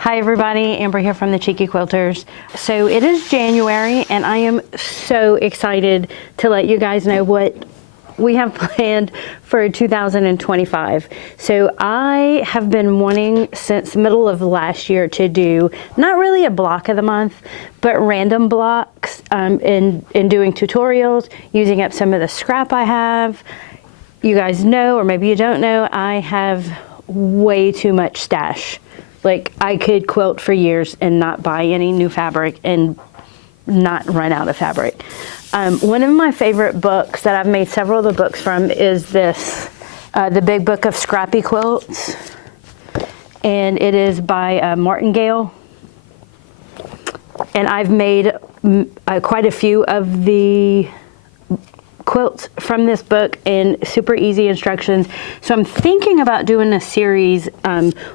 Hi everybody, Amber here from the Cheeky Quilters. So it is January and I am so excited to let you guys know what we have planned for 2025. So I have been wanting since middle of last year to do not really a block of the month, but random blocks in doing tutorials, using up some of the scrap I have. You guys know, or maybe you don't know, I have way too much stash. Like, I could quilt for years and not buy any new fabric and not run out of fabric. One of my favorite books that I've made several of the books from is this, the Big Book of Scrappy Quilts. And it is by Martingale. And I've made quite a few of the quilts from this book and super easy instructions. So I'm thinking about doing a series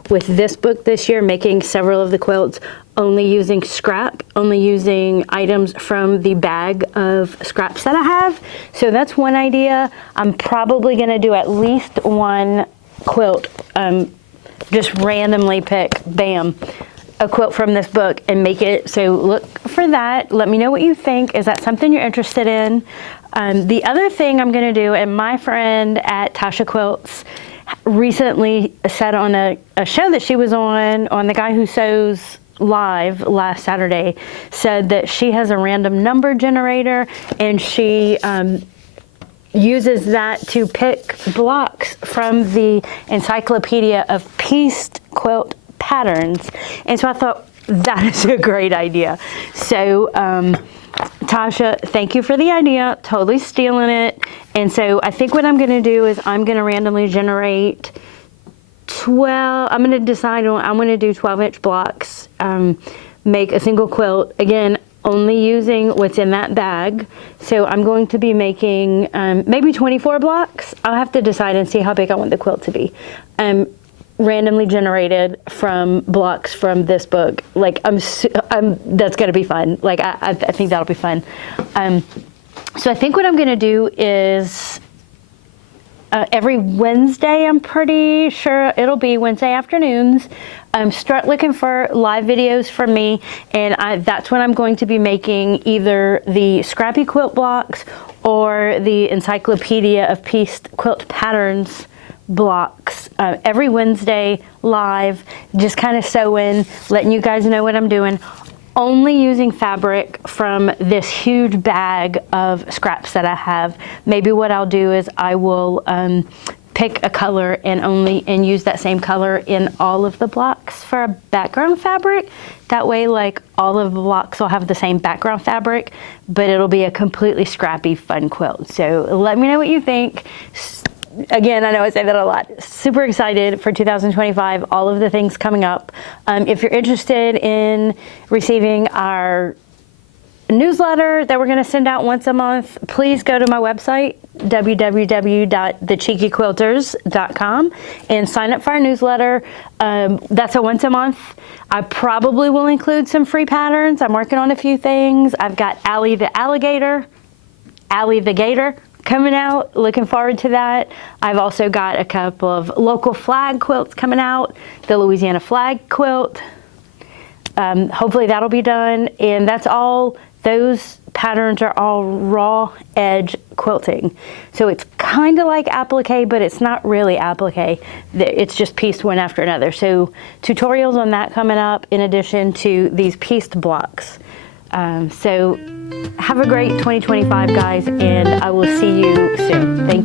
with this book this year, making several of the quilts only using scrap, only using items from the bag of scraps that I have. So that's one idea. I'm probably gonna do at least one quilt, just randomly pick, bam, a quilt from this book and make it. So look for that. Let me know what you think. Is that something you're interested in? The other thing I'm going to do, and my friend at Tasha Quilts recently said on a show that she was on The Guy Who Sews Live last Saturday, said that she has a random number generator and she uses that to pick blocks from the Encyclopedia of Pieced Quilt Patterns. And so I thought that is a great idea. So Tasha, thank you for the idea, totally stealing it. And so I think what I'm gonna do is I'm gonna randomly generate 12, I'm gonna decide on, I'm gonna do 12-inch blocks, make a single quilt, again, only using what's in that bag. So I'm going to be making maybe 24 blocks. I'll have to decide and see how big I want the quilt to be. Randomly generated from blocks from this book. Like that's gonna be fun. Like I think that'll be fun. So I think what I'm gonna do is every Wednesday, I'm pretty sure it'll be Wednesday afternoons, start looking for live videos from me, and that's when I'm going to be making either the Scrappy quilt blocks or the Encyclopedia of Pieced Quilt Patterns blocks every Wednesday live, just kind of sewing, letting you guys know what I'm doing, only using fabric from this huge bag of scraps that I have. Maybe what I'll do is I will pick a color and use that same color in all of the blocks for a background fabric. That way, like, all of the blocks will have the same background fabric, but it'll be a completely scrappy, fun quilt. So let me know what you think. Again, I know I say that a lot. Super excited for 2025, all of the things coming up. If you're interested in receiving our newsletter that we're going to send out once a month, please go to my website, www.thecheekyquilters.com, and sign up for our newsletter. That's a once a month. I probably will include some free patterns. I'm working on a few things. I've got Allie the Alligator, Allie the Gator coming out, looking forward to that. I've also got a couple of local flag quilts coming out, the Louisiana flag quilt. Hopefully that'll be done, and that's all, those patterns are all raw edge quilting. So it's kind of like applique, but it's not really applique. It's just pieced one after another. So tutorials on that coming up in addition to these pieced blocks. So have a great 2025, guys, and I will see you soon. Thank you.